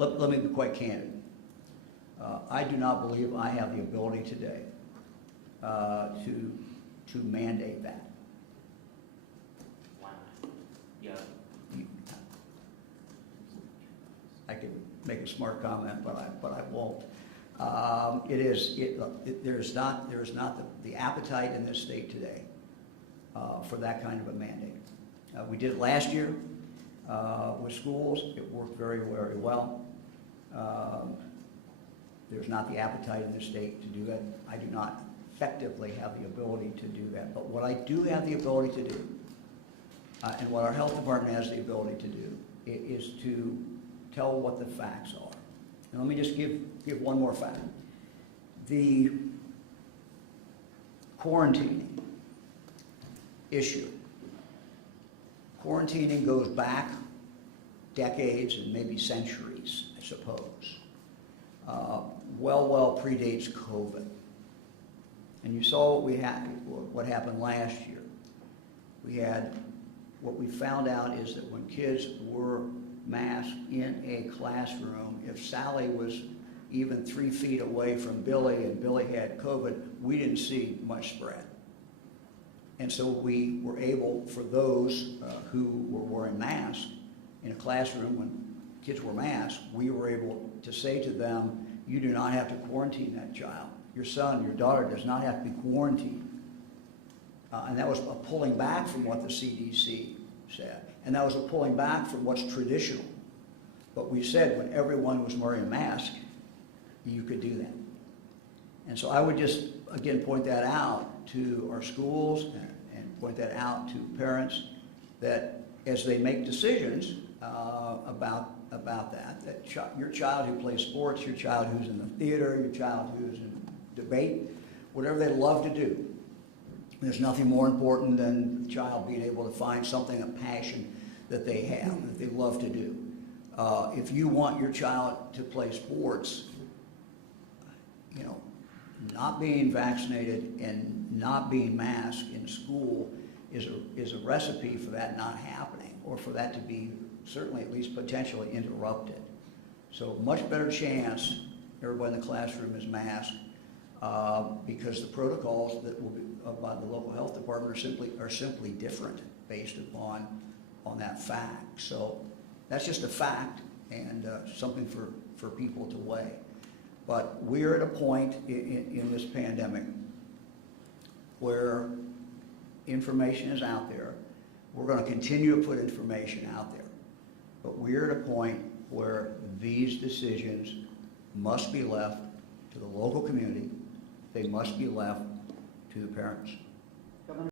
let me be quite candid. I do not believe I have the ability today to mandate that. Why not? Yeah. I could make a smart comment, but I won't. There's not the appetite in this state today for that kind of a mandate. We did it last year with schools. It worked very, very well. There's not the appetite in this state to do that. I do not effectively have the ability to do that. But what I do have the ability to do, and what our health department has the ability to do, is to tell what the facts are. And let me just give one more fact. The quarantining issue. Quarantining goes back decades and maybe centuries, I suppose. Well predates COVID. And you saw what happened last year. What we found out is that when kids were masked in a classroom, if Sally was even 3 feet away from Billy and Billy had COVID, we didn't see much spread. And so we were able, for those who were wearing masks in a classroom when kids were masked, we were able to say to them, you do not have to quarantine that child. Your son, your daughter does not have to be quarantined. And that was a pulling back from what the CDC said. And that was a pulling back from what's traditional. But we said when everyone was wearing a mask, you could do that. And so I would just, again, point that out to our schools and point that out to parents that as they make decisions about that your child who plays sports, your child who's in the theater, your child who's in debate, whatever they love to do, there's nothing more important than the child being able to find something, a passion that they have, that they love to do. If you want your child to play sports, not being vaccinated and not being masked in school is a recipe for that not happening, or for that to be certainly at least potentially interrupted. So much better chance everybody in the classroom is masked because the protocols that will be by the local health department are simply different based upon that fact. So that's just a fact and something for people to weigh. But we're at a point in this pandemic where information is out there. We're going to continue to put information out there. But we're at a point where these decisions must be left to the local community. They must be left to the parents.